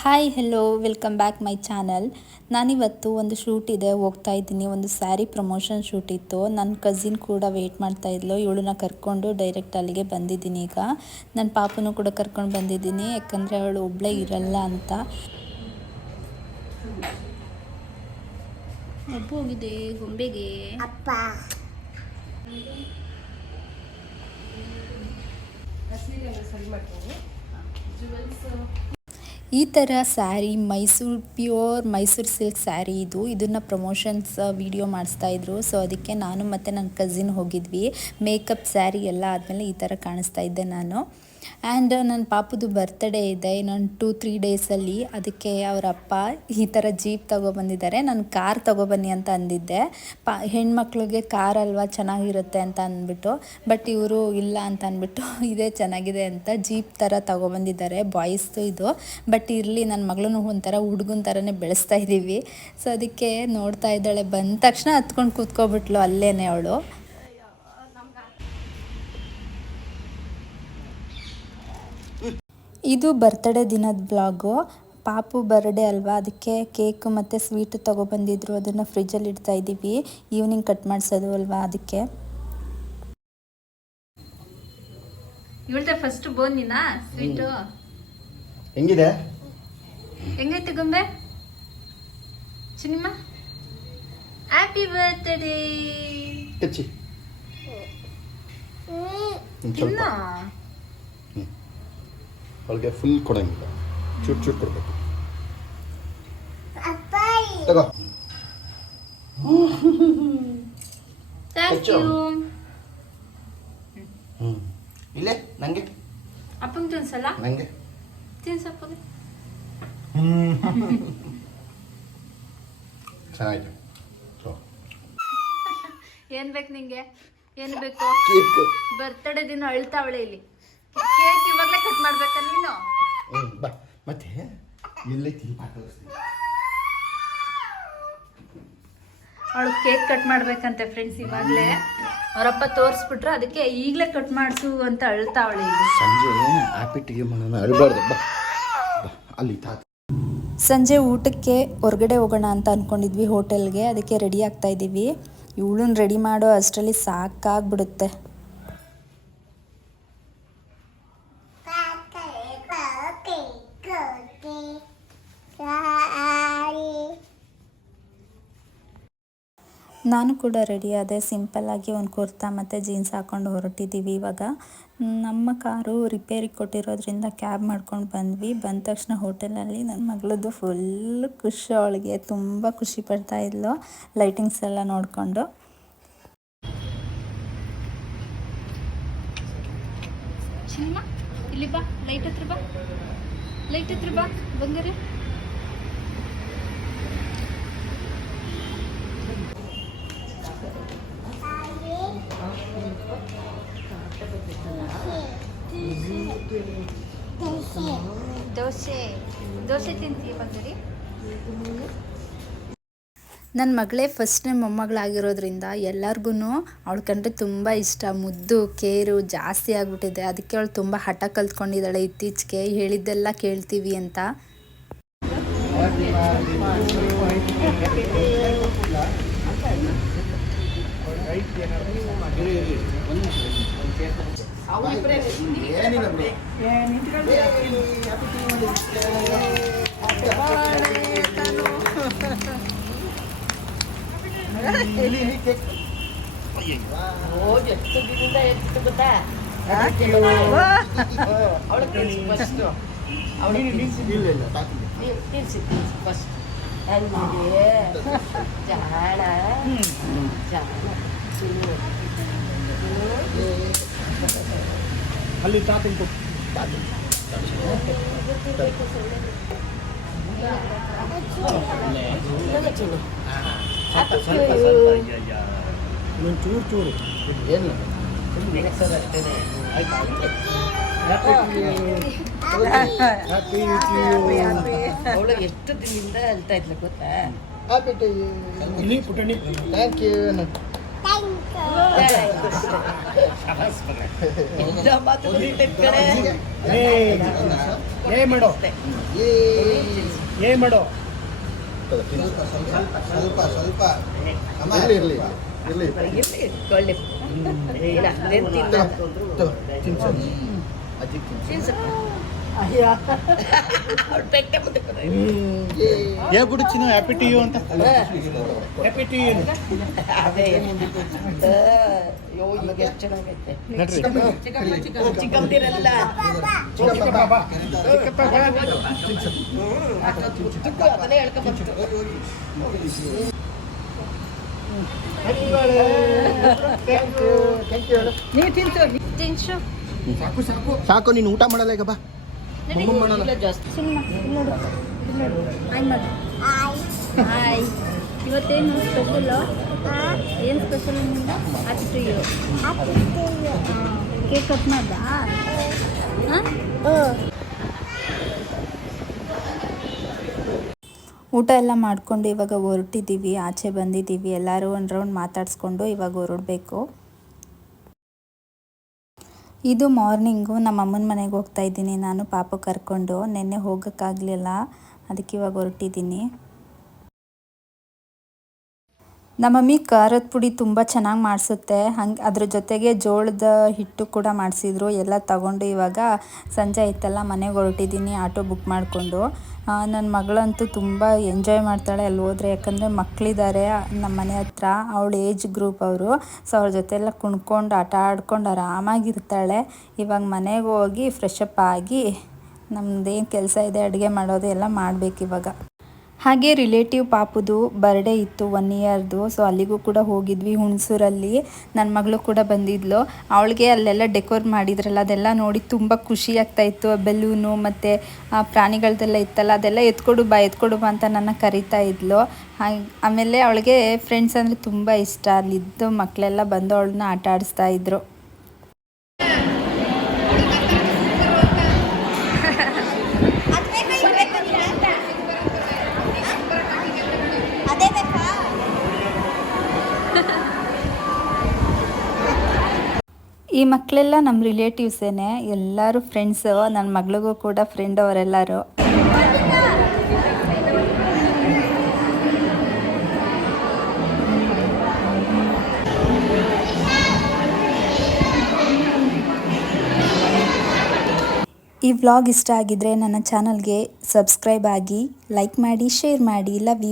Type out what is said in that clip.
Hi hello welcome back my channel. ನಾನಿವತ್ತು ಒಂದು shoot ಇದೆ, ಹೋಗ್ತಾ ಇದ್ದೀನಿ. ಒಂದು ಸ್ಯಾರಿ ಪ್ರಮೋಷನ್ ಶೂಟ್ ಇತ್ತು. ನನ್ನ ಕಸಿನ್ ಕೂಡ ವೆಯ್ಟ್ ಮಾಡ್ತಾ ಇದ್ಲು. ಇವಳನ್ನ ಕರ್ಕೊಂಡು ಡೈರೆಕ್ಟ್ ಅಲ್ಲಿಗೆ ಬಂದಿದ್ದೀನಿ. ಈಗ ನನ್ನ ಪಾಪನೂ ಕೂಡ ಕರ್ಕೊಂಡು ಬಂದಿದ್ದೀನಿ, ಯಾಕಂದರೆ ಅವಳು ಒಬ್ಬಳೇ ಇರಲ್ಲ ಅಂತ. ಒಬ್ಬ ಹೋಗಿದೆ ಗೊಂಬೆಗೆ ಅಪ್ಪ. ಈ ಥರ ಸ್ಯಾರಿ ಪ್ಯೂರ್ ಮೈಸೂರು ಸಿಲ್ಕ್ ಸ್ಯಾರಿ ಇದನ್ನು ಪ್ರಮೋಷನ್ಸ್ ವಿಡಿಯೋ ಮಾಡಿಸ್ತಾಯಿದ್ರು. ಸೊ ಅದಕ್ಕೆ ನಾನು ಮತ್ತು ನನ್ನ ಕಸಿನ್ ಹೋಗಿದ್ವಿ. ಮೇಕಪ್ ಸ್ಯಾರಿ ಎಲ್ಲ ಆದಮೇಲೆ ಈ ಥರ ಕಾಣಿಸ್ತಾ ಇದ್ದೆ ನಾನು. ಆ್ಯಂಡ್ ನನ್ನ ಪಾಪದು ಬರ್ತ್ಡೇ ಇದೆ ಇನ್ನೊಂದು 2-3 ಡೇಸಲ್ಲಿ. ಅದಕ್ಕೆ ಅವರ ಅಪ್ಪ ಈ ಥರ ಜೀಪ್ ತೊಗೊಬಂದಿದ್ದಾರೆ. ನಾನು ಕಾರ್ ತೊಗೊಬನ್ನಿ ಅಂತ ಅಂದಿದ್ದೆ. ಹೆಣ್ಮಕ್ಳಿಗೆ ಕಾರ್ ಅಲ್ವಾ ಚೆನ್ನಾಗಿರುತ್ತೆ ಅಂತ ಅಂದ್ಬಿಟ್ಟು, ಬಟ್ ಇವರು ಇಲ್ಲ ಅಂತ ಅಂದ್ಬಿಟ್ಟು ಇದೇ ಚೆನ್ನಾಗಿದೆ ಅಂತ ಜೀಪ್ ಥರ ತೊಗೊಬಂದಿದ್ದಾರೆ. ಬಾಯ್ಸ್ದು ಇದು, ಬಟ್ ಇರಲಿ, ನನ್ನ ಮಗಳೂ ಒಂಥರ ಹುಡುಗನ ಥರನೇ ಬೆಳೆಸ್ತಾ ಇದ್ದೀವಿ. ಸೊ ಅದಕ್ಕೆ ನೋಡ್ತಾ ಇದ್ದಾಳೆ. ಬಂದ ತಕ್ಷಣ ಹತ್ಕೊಂಡು ಕೂತ್ಕೊಬಿಟ್ಲು ಅಲ್ಲೇನೆ ಅವಳು. ಇದು ಬರ್ತ್ಡೇ ದಿನದ ಬ್ಲಾಗು. ಪಾಪು ಬರ್ಡೇ ಅಲ್ವಾ, ಅದಕ್ಕೆ ಕೇಕ್ ಮತ್ತು ಸ್ವೀಟ್ ತೊಗೊಬಂದಿದ್ರು. ಅದನ್ನು ಫ್ರಿಜ್ಜಲ್ಲಿ ಇಡ್ತಾ ಇದ್ದೀವಿ. ಈವ್ನಿಂಗ್ ಕಟ್ ಮಾಡಿಸೋದು ಅಲ್ವಾ, ಅದಕ್ಕೆ. ಇವಳ್ದೆ ಫಸ್ಟ್ ಬೋನಿನಾ ಸ್ವೀಟು ಹೆಂಗಿದೆ? ಹೆಂಗೈತೆ ಗೊಂಬೆ ಚಿನಿಮ್ಮ? Happy birthday. ಕಚ್ಚಿ ತಿನ್ನೋ. ಅವಳಿಗೆ ಫುಲ್ ಕೊಡಂಗಿಲ್ಲ, ಚೂಟ್ ಚೂಟ್ ಕೊಡ್ಬೇಕು. ತಗೋ. Thank you. ಇಲ್ಲೇ ನಂಗೆ ಅಪ್ಪಂಗೆ ತಿನ್ಸಲ್ಲ? ನಂಗೆ ತಿನ್ಸಪ್ಪಗೆ. ಚೆನ್ನಾಯ್ತು. ಏನ್ ಬೇಕು ನಿಂಗೆ? ಏನ್ ಬೇಕು? ಕೇಕ್. ಬರ್ತ್ಡೇ ದಿನ ಅಳ್ತಾವಳೆ ಇಲ್ಲಿ. ಕೇಕ್ ಇವಾಗಲೇ ಕಟ್ ಮಾಡ್ಬೇಕಾ ನೀನು? ಬಾ ಮತ್ತೆ ಎಲ್ಲೈತಿ? ಅವಳು ಕೇಕ್ ಕಟ್ ಮಾಡ್ಬೇಕಂತೆ ಫ್ರೆಂಡ್ಸ್. ಇವಾಗಲೇ ಅವರಪ್ಪ ತೋರಿಸ್ಬಿಟ್ರು, ಅದಕ್ಕೆ ಈಗಲೇ ಕಟ್ ಮಾಡಿಸು ಅಂತ ಅಳ್ತಾವಳೆ ಈಗ. ಸಂಜೆ ಆಪಿಟ್ಟಿಗೆ ಮಾಡೋಣ, ಅಳ್ಬಾರ್ದು. ಬಾ ಅಲ್ಲಿ ತಾತ. ಸಂಜೆ ಊಟಕ್ಕೆ ಹೊರಗಡೆ ಹೋಗೋಣ ಅಂತ ಅಂದ್ಕೊಂಡಿದ್ವಿ, ಹೋಟೆಲ್ಗೆ. ಅದಕ್ಕೆ ರೆಡಿ ಆಗ್ತಾ ಇದ್ದೀವಿ. ಇವಳನ್ನ ರೆಡಿ ಮಾಡೋ ಅಷ್ಟರಲ್ಲಿ ಸಾಕಾಗ್ಬಿಡುತ್ತೆ. ನಾನು ಕೂಡ ರೆಡಿ ಆದೆ. ಸಿಂಪಲ್ಲಾಗಿ ಒಂದು ಕುರ್ತಾ ಮತ್ತು ಜೀನ್ಸ್ ಹಾಕ್ಕೊಂಡು ಹೊರಟಿದ್ದೀವಿ. ಇವಾಗ ನಮ್ಮ ಕಾರು ರಿಪೇರಿ ಕೊಟ್ಟಿರೋದ್ರಿಂದ ಕ್ಯಾಬ್ ಮಾಡ್ಕೊಂಡು ಬಂದ್ವಿ. ಬಂದ ತಕ್ಷಣ ಹೋಟೆಲಲ್ಲಿ ನನ್ನ ಮಗಳದ್ದು ಫುಲ್ ಖುಷಿ. ಅವಳಿಗೆ ತುಂಬ ಖುಷಿ ಪಡ್ತಾ ಇದ್ಲು ಲೈಟಿಂಗ್ಸ್ ಎಲ್ಲ ನೋಡಿಕೊಂಡು. ಇಲ್ಲಿ ಬಾ, ಲೈಟ್ ಹತ್ರ ಬಾ, ಲೈಟ್ ಹತ್ರ ಬಾ ಬಂಗಾರೆ. ದೋಸೆ ದೋಸೆ ತಿಂತೀವಿ ಬಂಗಾರಿ. ನನ್ನ ಮಗಳೇ ಫಸ್ಟ್ ಟೈಮ್ ಮೊಮ್ಮಗಳಾಗಿರೋದ್ರಿಂದ ಎಲ್ಲರಿಗೂ ಅವಳ ಕಂಡ್ರೆ ತುಂಬ ಇಷ್ಟ. ಮುದ್ದು ಕೇರು ಜಾಸ್ತಿ ಆಗಿಬಿಟ್ಟಿದೆ. ಅದಕ್ಕೆ ಅವಳು ತುಂಬ ಹಠ ಕಲ್ತ್ಕೊಂಡಿದ್ದಾಳೆ ಇತ್ತೀಚೆಗೆ. ಹೇಳಿದ್ದೆಲ್ಲ ಕೇಳ್ತೀವಿ ಅಂತ. ಅಲ್ಲಿ ತಾತಂತ ಚೂರು ಚೂರು ಏನು ಅವಳು ಎಷ್ಟು ದಿನದಿಂದ ಅಳ್ತಾ ಇದ್ಲು ಗೊತ್ತಾ? ಪುಟಣಿ ಥ್ಯಾಂಕ್ ಯು. ಎಲ್ಲ ಮಾತು ಗೊತ್ತಿದೆ ಕಣೆ. ಏ ಮಾಡೋ ಏ ಮಾಡೋ ಇರ್ಲಿ ಇರ್ಲಿ ಇರ್ಲಿ ಇರ್ಲಿ, ಇಟ್ಕೊಳ್ಳಿ. ಇಲ್ಲ, ಅದೇನ್ ತಿನ್ನಲ್ಲ. ತಿನ್ಸು. ಅಯ್ಯೋ. ಅವ್ಳ್ ಪೆಟ್ಟೆ ಮುಂದೆ ಕೊಡು. ಹೇಳ್ಬಿಡು ಚಿನ್ನು ಹ್ಯಾಪಿ ಟು ಯು ಅಂತ ಹ್ಯಾಪಿ ಟು ಯು ಅದೇ ಅಯ್ಯೋ ಈಗ ಎಷ್ಟು ಚೆನ್ನಾಗೈತೆ. ನಡ್ರಿ ಚಿಕ್ಕಮ್ಮದಿರಲ್ಲ. ಚಿಕ್ಕಪ್ಪ ಬಾ ಚಿಕ್ಕಪ್ಪ ಬಾ ಉದ್ದಕ್ಕೂ ಅದನ್ನೇ ಹೇಳ್ಕೊಂಬತ್ತು. ನೀ ತಿನ್ಸು. ತಿನ್ಸು. ಸಾಕು ನೀನು ಊಟ ಮಾಡಲ್ಲ ಈಗ ಬಾ ಇಲ್ಲ ಜಾಸ್ತಿ. ಹಾಯ್. ಇವತ್ತೇನು ಸ್ಪೆಷಲು? ಏನು ಸ್ಪೆಷಲ್ ನಿಮ್ಮಿಂದ? Happy to you. Cake cut ಮಾಡ್ದಾ? ಹಾಂ. ಊಟ ಎಲ್ಲ ಮಾಡಿಕೊಂಡು ಇವಾಗ ಹೊರಟಿದ್ದೀವಿ, ಆಚೆ ಬಂದಿದ್ದೀವಿ. ಎಲ್ಲರೂ ಒಂದು ರೌಂಡ್ ಮಾತಾಡಿಸ್ಕೊಂಡು ಇವಾಗ ಹೊರಡಬೇಕು. ಇದು ಮಾರ್ನಿಂಗು ನಮ್ಮ ಅಮ್ಮನ ಮನೆಗೆ ಹೋಗ್ತಾ ಇದ್ದೀನಿ ನಾನು ಪಾಪು ಕರ್ಕೊಂಡು. ನೆನ್ನೆ ಹೋಗೋಕ್ಕಾಗಲಿಲ್ಲ, ಅದಕ್ಕೆ ಇವಾಗ ಹೊರಟಿದ್ದೀನಿ. ನಮ್ಮ ಮಮ್ಮಿ ಖಾರದ ಪುಡಿ ತುಂಬ ಚೆನ್ನಾಗಿ ಮಾಡಿಸುತ್ತೆ. ಅದ್ರ ಜೊತೆಗೆ ಜೋಳದ ಹಿಟ್ಟು ಕೂಡ ಮಾಡಿಸಿದ್ರು. ಎಲ್ಲ ತಗೊಂಡು ಇವಾಗ ಸಂಜೆ ಆಯ್ತಲ್ಲ ಮನೆಗೆ ಹೊರಟಿದ್ದೀನಿ ಆಟೋ ಬುಕ್ ಮಾಡಿಕೊಂಡು. ನನ್ನ ಮಗಳಂತೂ ತುಂಬ ಎಂಜಾಯ್ ಮಾಡ್ತಾಳೆ ಅಲ್ಲಿ ಹೋದರೆ, ಯಾಕಂದರೆ ಮಕ್ಕಳಿದ್ದಾರೆ ನಮ್ಮ ಮನೆ ಹತ್ರ, ಅವಳ ಏಜ್ ಗ್ರೂಪ್ ಅವರು. ಸೊ ಅವ್ರ ಜೊತೆ ಎಲ್ಲ ಕುಣ್ಕೊಂಡು ಆಟ ಆಡ್ಕೊಂಡು ಆರಾಮಾಗಿರ್ತಾಳೆ. ಇವಾಗ ಮನೆಗೆ ಹೋಗಿ ಫ್ರೆಶ್ ಅಪ್ ಆಗಿ ನಮ್ಮದೇನು ಕೆಲಸ ಇದೆ ಅಡುಗೆ ಮಾಡೋದು ಎಲ್ಲ ಮಾಡಬೇಕಿವಾಗ. ಹಾಗೆ ರಿಲೇಟಿವ್ ಪಾಪುದು ಬರ್ಡೇ ಇತ್ತು 1 ಇಯರ್ದು. ಸೊ ಅಲ್ಲಿಗೂ ಕೂಡ ಹೋಗಿದ್ವಿ ಹುಣಸೂರಲ್ಲಿ. ನನ್ನ ಮಗಳು ಕೂಡ ಬಂದಿದ್ಲು. ಅವಳಿಗೆ ಅಲ್ಲೆಲ್ಲ ಡೆಕೋರ್ ಮಾಡಿದ್ರಲ್ಲ ಅದೆಲ್ಲ ನೋಡಿ ತುಂಬ ಖುಷಿ ಆಗ್ತಾಯಿತ್ತು. ಬೆಲೂನು ಮತ್ತು ಪ್ರಾಣಿಗಳದೆಲ್ಲ ಇತ್ತಲ್ಲ ಅದೆಲ್ಲ ಎತ್ಕೊಡು ಬಾ ಅಂತ ನನ್ನ ಕರಿತಾ ಇದ್ಲು. ಆಮೇಲೆ ಅವಳಿಗೆ ಫ್ರೆಂಡ್ಸ್ ಅಂದರೆ ತುಂಬ ಇಷ್ಟ. ಅಲ್ಲಿದ್ದು ಮಕ್ಕಳೆಲ್ಲ ಬಂದು ಅವಳನ್ನ ಆಟ ಆಡಿಸ್ತಾ ಇದ್ರು. ಈ ಮಕ್ಕಳೆಲ್ಲ ನಮ್ಮ ರಿಲೇಟಿವ್ಸೇನೆ, ಎಲ್ಲರೂ ಫ್ರೆಂಡ್ಸು. ನನ್ನ ಮಗಳಿಗೂ ಕೂಡ ಫ್ರೆಂಡ್ ಅವರೆಲ್ಲರೂ. ಈ ವ್ಲಾಗ್ ಇಷ್ಟ ಆಗಿದ್ರೆ ನನ್ನ ಚಾನಲ್ಗೆ ಸಬ್ಸ್ಕ್ರೈಬ್ ಆಗಿ, ಲೈಕ್ ಮಾಡಿ, ಶೇರ್ ಮಾಡಿ. Love you.